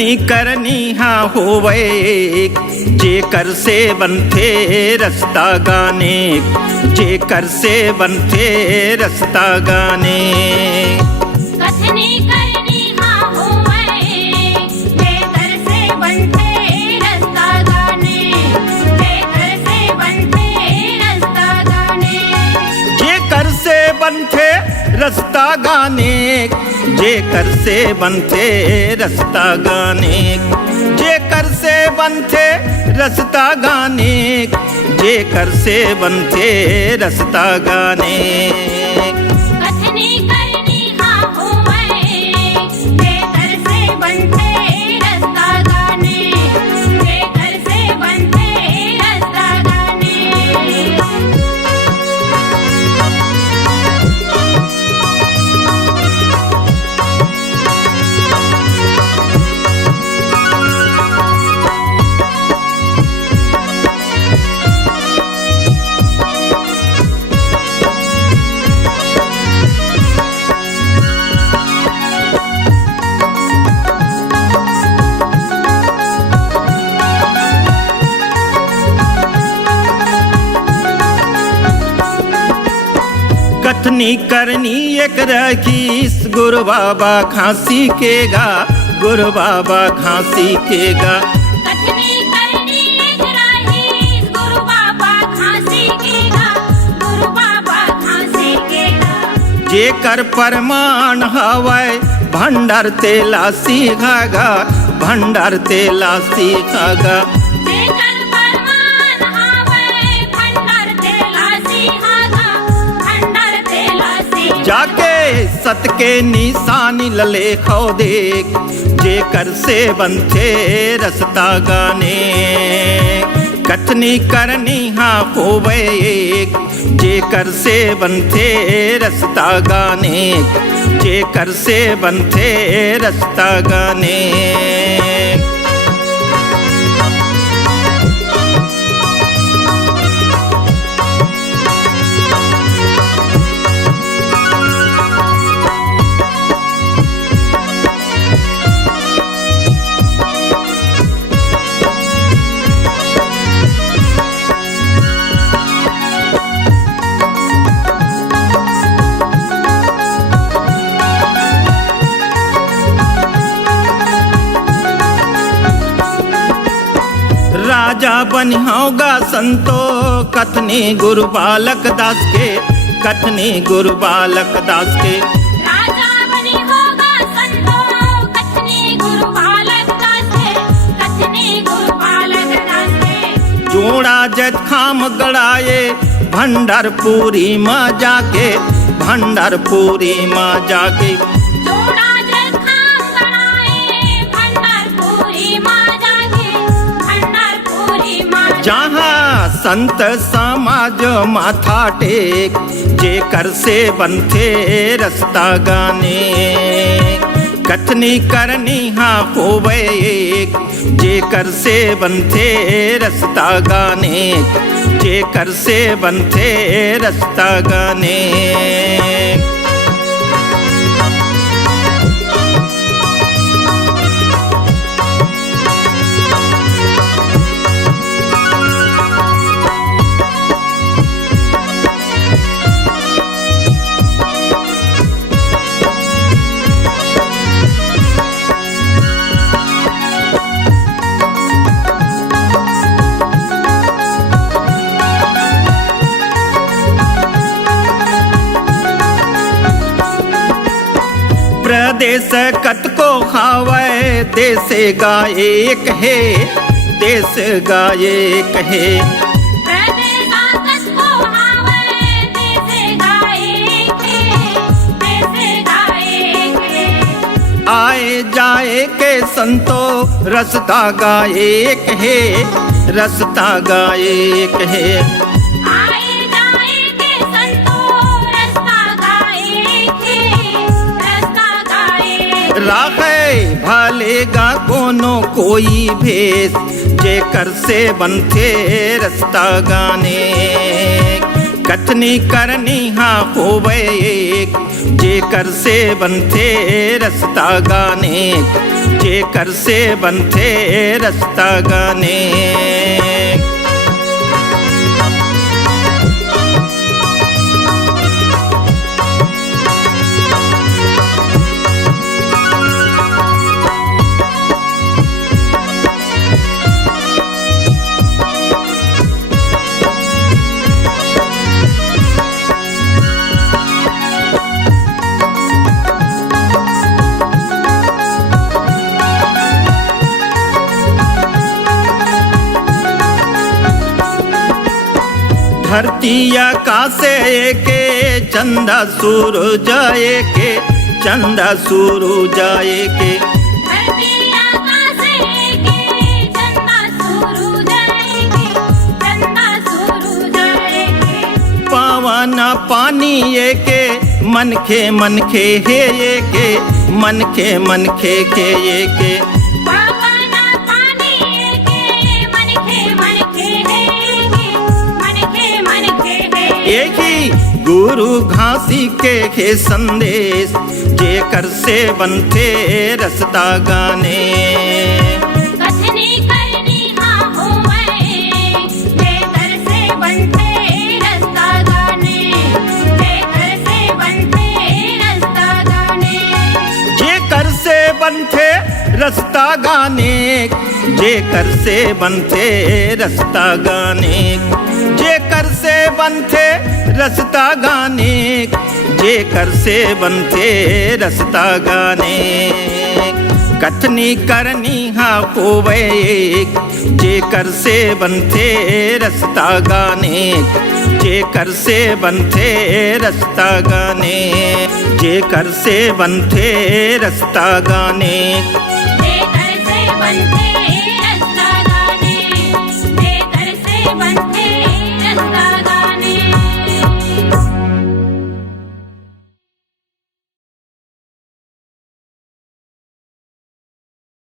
कथनी करनी हाँ होवे जे कर से बनते रस्ता गाने, जे कर से बनते रस्ता गाने। कथनी करनी हाँ होवे जे कर से बनते रस्ता गाने, जे कर से बनते रस्ता गाने। जे कर से बनते रस्ता गाने, जे कर से बनते रस्ता गाने, जे कर से बनते रस्ता गाने, जे कर से बनते रस्ता गाने। कथनी करनी हाँ होवे जे कर से बनते रस्ता गाने, जे कर से बनते रस्ता गाने। कथनी करनी एक रखीस गुरु बाबा खांसी के गा, गुरु बाबा खांसी के गा। कथनी करनी एक राही गुरु बाबा खांसी के गा, गुरु बाबा खांसी के गा। जे कर परमान हवै भंडार तेलासी खागा, भंडार तेलासी खागा। जे कर परमान हावे भंडार तेलासी हागा, भंडार तेलासी। जाके सत के निशानी लले खो देख, जे कर से बनते रस्ता गाने। कथनी करनी हाँ होवे एक जे कर से बनते रस्ता गाने, जे कर से बनते रस्ता गाने। राजा बनिहोगा संतो कथनी गुरु बालक दास के, कथनी गुरु बालक दास के। राजा बनी होगा संतो कथनी गुरु बालक दास के, कथनी गुरु बालक दास के। जोड़ा जत खाम गड़ाए भंडारपुरी माँ जाके, भंडारपुरी माँ जाके। जोड़ा जल खाम गड़ाए भंडारपुरी माँ जाके, भंडारपुरी माँ। जहाँ संत समाज माथा टेक, जे कर से बनते रस्ता गाने। कथनी करनी हाँ होवे एक जे कर से बनते रस्ता गाने, जे कर से बनते रस्ता गाने। प्रदेश कत को खावे देश गाये कहे, देश गाये कहे। प्रदेश आकस को हावे देश गाए के, देश गाए के। आए जाए के संतो रस्ता गाये कहे, रस्ता गाये कहे। आए जाए के संतो रस्ता गाए के, रस्ता गाए। राखे भलेगा कोनो कोई भेष, जे कर से बनते रस्ता गाने। कथनी करनी हाँ होवे एक, जेकर से बनथे रस्ता गाने, जेकर से बनथे रस्ता गाने। धरती आकाशे के चंदा सूरज के, चंदा सूरज के। धरती आकाशे के चंदा सूरज के, चंदा सूरज के। पवन पानी के मनखे मनखे हे के, मनखे मनखे के ये के। पवन पानी के मनखे मनखे हे के, मनखे मनखे हे। एक ही गुरु घासी के संदेश, जेकर से बनथे रस्ता गाने। कथनी करनी हाँ होवे, जेकर से बनथे रस्ता गाने, जेकर से बनथे रस्ता गाने। जेकर से बनथे रस्ता गाने, जेकर से बनथे रस्ता गाने, जेकर से बनथे रस्ता गाने, जेकर से बनथे रस्ता गाने। कथनी करनी हाँ होवे एक, जेकर से बनथे रस्ता गाने, जेकर से बनथे रस्ता गाने, जेकर से बनथे रस्ता गाने। जेकर से बनथे